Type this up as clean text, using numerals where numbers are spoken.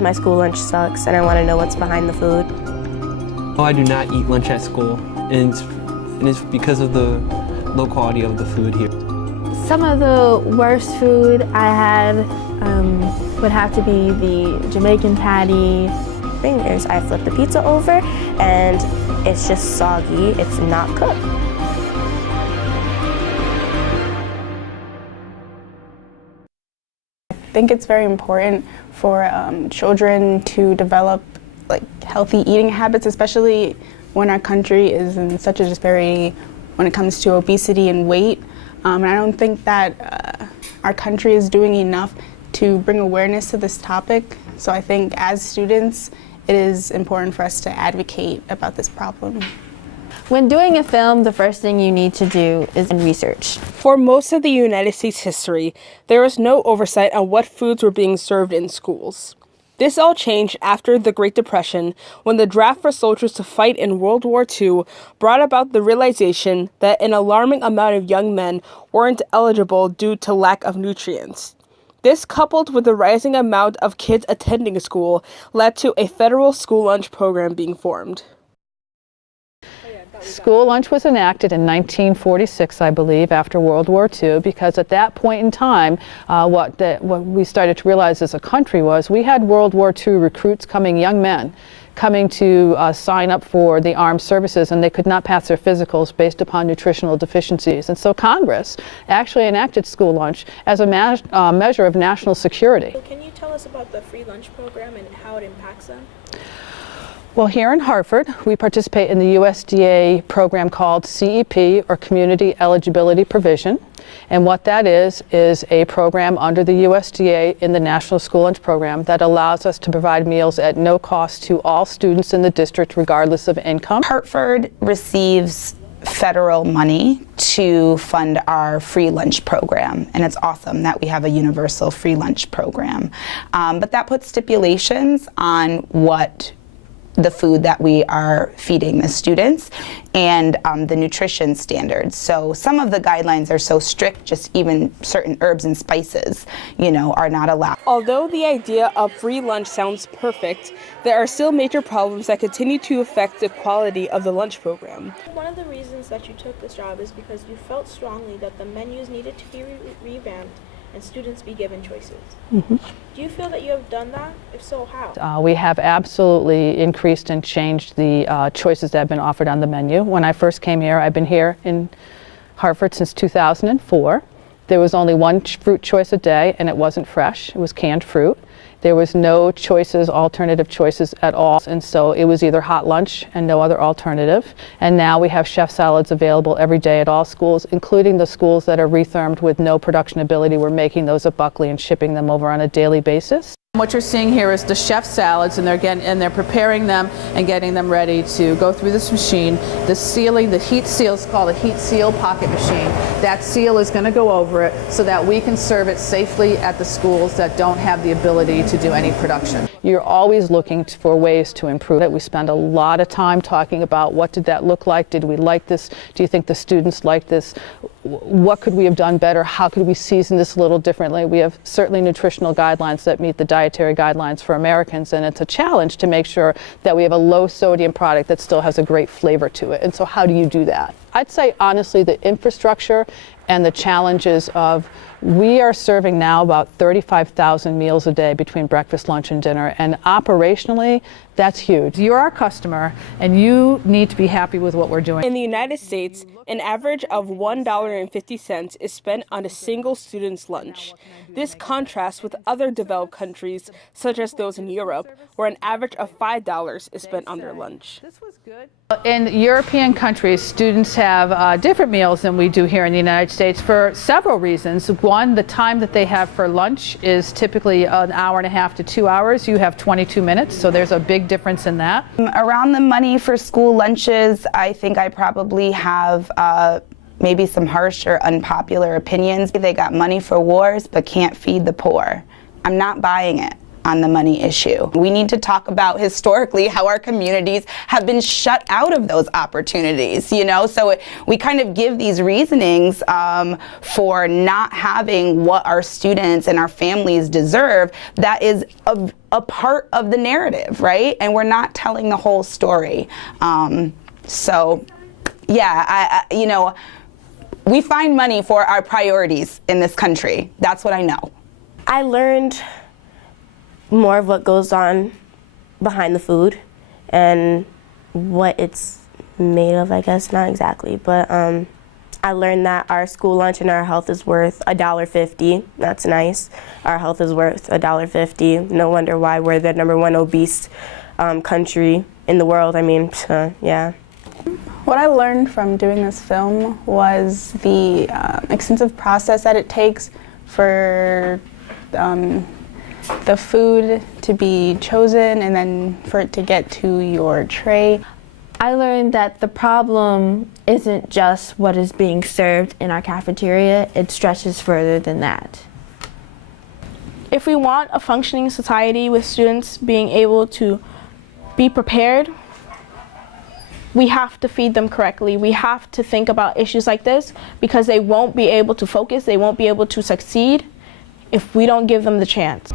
My school lunch sucks and I want to know what's behind the food. Oh, I do not eat lunch at school, and it's because of the low quality of the food here. Some of the worst food I had would have to be the Jamaican patty. Thing is, I flip the pizza over and it's just soggy, it's not cooked. I think it's very important for children to develop healthy eating habits, especially when our country is in such a disparity when it comes to obesity and weight. And I don't think that our country is doing enough to bring awareness to this topic. So I think as students, it is important for us to advocate about this problem. When doing a film, the first thing you need to do is research. For most of the United States history, there was no oversight on what foods were being served in schools. This all changed after the Great Depression, when the draft for soldiers to fight in World War II brought about the realization that an alarming amount of young men weren't eligible due to lack of nutrients. This, coupled with the rising amount of kids attending school, led to a federal school lunch program being formed. School lunch was enacted in 1946, I believe, after World War II, because at that point in time, what we started to realize as a country was we had World War II recruits young men, coming to sign up for the armed services, and they could not pass their physicals based upon nutritional deficiencies. And so Congress actually enacted school lunch as a measure of national security. So can you tell us about the free lunch program and how it impacts them? Well, here in Hartford, we participate in the USDA program called CEP, or Community Eligibility Provision. And what that is a program under the USDA in the National School Lunch Program that allows us to provide meals at no cost to all students in the district, regardless of income. Hartford receives federal money to fund our free lunch program, and it's awesome that we have a universal free lunch program. But that puts stipulations on what the food that we are feeding the students and the nutrition standards. So some of the guidelines are so strict, just even certain herbs and spices, are not allowed. Although the idea of free lunch sounds perfect, there are still major problems that continue to affect the quality of the lunch program. One of the reasons that you took this job is because you felt strongly that the menus needed to be revamped and students be given choices. Mm-hmm. Do you feel that you have done that? If so, how? We have absolutely increased and changed the choices that have been offered on the menu. When I first came here, I've been here in Hartford since 2004. There was only one fruit choice a day, and it wasn't fresh. It was canned fruit. There was no alternative choices at all, and so it was either hot lunch and no other alternative. And now we have chef salads available every day at all schools, including the schools that are rethermed with no production ability. We're making those at Buckley and shipping them over on a daily basis. What you're seeing here is the chef salads, and they're preparing them and getting them ready to go through this machine. The sealing, the heat seal is called a heat seal pocket machine. That seal is going to go over it so that we can serve it safely at the schools that don't have the ability to do any production. You're always looking for ways to improve it. We spend a lot of time talking about what did that look like? Did we like this? Do you think the students like this? What could we have done better? How could we season this a little differently? We have certainly nutritional guidelines that meet the dietary guidelines for Americans, and it's a challenge to make sure that we have a low sodium product that still has a great flavor to it. And so how do you do that? I'd say honestly the infrastructure and the challenges of we are serving now about 35,000 meals a day between breakfast, lunch, and dinner, and operationally, that's huge. You're our customer, and you need to be happy with what we're doing. In the United States, an average of $1.50 is spent on a single student's lunch. This contrasts with other developed countries, such as those in Europe, where an average of $5 is spent on their lunch. In European countries, students have different meals than we do here in the United States for several reasons. One, the time that they have for lunch is typically an hour and a half to 2 hours. You have 22 minutes, so there's a big difference in that. Around the money for school lunches, I think I probably have maybe some harsh or unpopular opinions. They got money for wars but can't feed the poor. I'm not buying it. on the money issue. We need to talk about historically how our communities have been shut out of those opportunities, you know? So we kind of give these reasonings for not having what our students and our families deserve that is a part of the narrative, right? And we're not telling the whole story. So yeah, you know, we find money for our priorities in this country. That's what I know. I learned more of what goes on behind the food and what it's made of, I guess, not exactly, but I learned that our school lunch and our health is worth $1.50. That's nice. Our health is worth $1.50. No wonder why we're the #1 obese country in the world. I mean, yeah. What I learned from doing this film was the extensive process that it takes for the food to be chosen and then for it to get to your tray. I learned that the problem isn't just what is being served in our cafeteria, it stretches further than that. If we want a functioning society with students being able to be prepared, we have to feed them correctly. We have to think about issues like this because they won't be able to focus, they won't be able to succeed if we don't give them the chance.